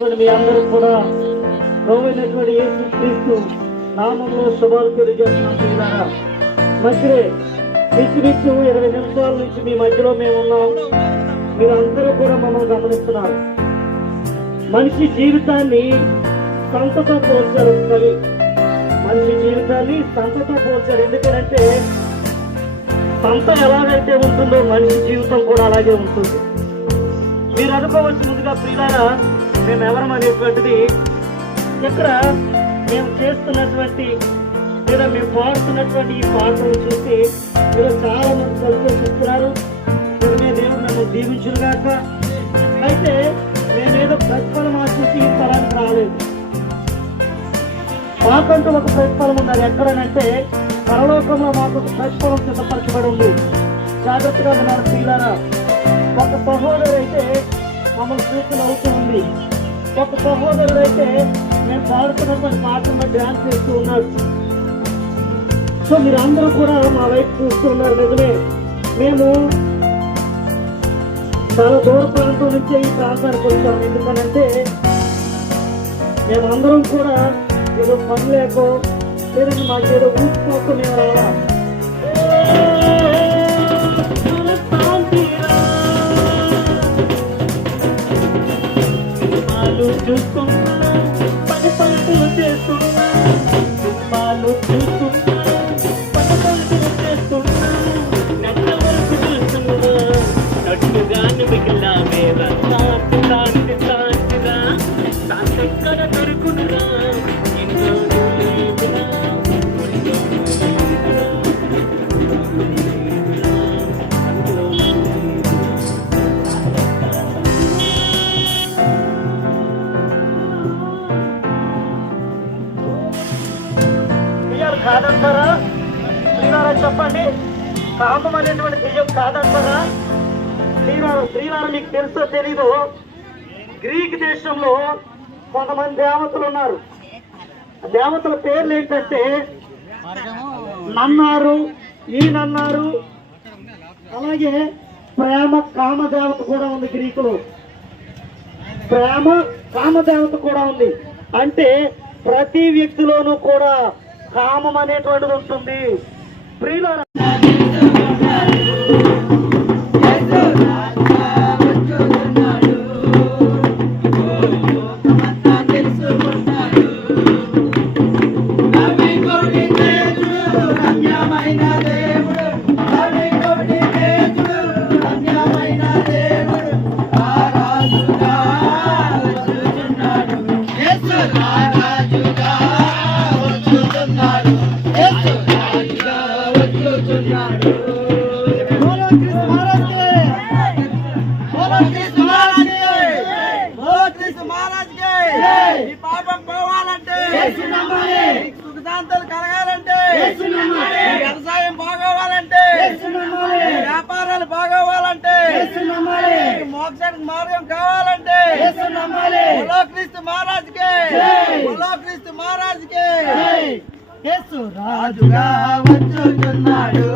మీ అందరూ కూడా ప్రభువైనటువంటి యేసుక్రీస్తు నామంలో శుభాలు తెలియజేస్తున్నాం. మంచిదే, పిచ్చు 20 నిమిషాల నుంచి మీ మధ్యలో మేము ఉన్నాం. మీరందరూ కూడా మమ్మల్ని గమనిస్తున్నారు. మనిషి జీవితాన్ని సంతతో పోల్చారు కవి. మనిషి జీవితాన్ని సంతతో పోల్చారు. ఎందుకంటే సంత ఎలాగైతే ఉంటుందో మనిషి జీవితం కూడా అలాగే ఉంటుంది. మీరు అనుకోవచ్చు ముందుగా ప్రియులారా, మేము ఎవరం అనేటువంటిది ఇక్కడ మేము చేస్తున్నటువంటి లేదా మేము పాడుతున్నటువంటి ఈ పాటలు చూసి మీరు చాలా మంది సంతోషిస్తున్నారు. మీ దేవుడు నన్ను దీవించుగాక. అయితే మేమేదో ప్రతిఫలం ఆశించి ఈ స్థలానికి రాలేదు. మాకంటూ ఒక ప్రతిఫలం ఉన్నది. ఎక్కడనంటే పరలోకంలో మాకు ఒక ప్రతిఫలం సిద్ధపరచబడి ఉంది. జాగ్రత్తగా విన్నారు ప్రియులారా. ఒక సహోదరు అయితే మమ్మల్ని చూసి నవ్వుతూ ఉంది. ఒక సహోదరుడు అయితే మేము పాడుతున్నటువంటి పాటలు డ్యాన్స్ చేస్తూ ఉన్నారు. సో మీరు అందరూ కూడా మా వైపు చూస్తూ ఉన్నారు. నిజమే, మేము చాలా దూర ప్రాంతం నుంచే ఈ ప్రాంతానికి వచ్చాము. ఎందుకనంటే మేమందరం కూడా ఏదో పని లేకో లేదంటే మాకు ఏదో ఊసుకోక మేము రావా. చూస్తున్నా పని పనులు చేస్తున్నా, సినిమాలు చూస్తున్నా పని పనులు చేస్తున్నా, నట్ల వరకు చూస్తున్నా నట్టుగాని మిగిలామే శాంతి శాంతి శాంతిరా శాంతిక్కడ దొరుకున్నా ఇంట్లో లేదురా. కాదంటారా శ్రీవారా? చెప్పండి, కామం అనేటువంటి నిజం కాదంటారా? శ్రీవారు మీకు తెలుసో తెలీదు, గ్రీక్ దేశంలో కొంతమంది దేవతలు ఉన్నారు. దేవతల పేర్లు ఏంటంటే నన్నారు, ఈయనన్నారు. అలాగే ప్రేమ కామదేవత కూడా ఉంది. గ్రీకులో ప్రేమ కామదేవత కూడా ఉంది. అంటే ప్రతి వ్యక్తిలోనూ కూడా కామం అనేటువంటిది ఉంటుంది. ప్రియులారా, పాపం పోవాలంటే, సుఖశాంతులు కలగాలంటే, వ్యవసాయం బాగోవాలంటే, వ్యాపారాలు బాగోవాలంటే, మోక్షానికి మార్గం కావాలంటే క్రీస్తు మహారాజుకే, క్రీస్తు మహారాజుకే యేసు రాజుగా వచ్చుచున్నాడు.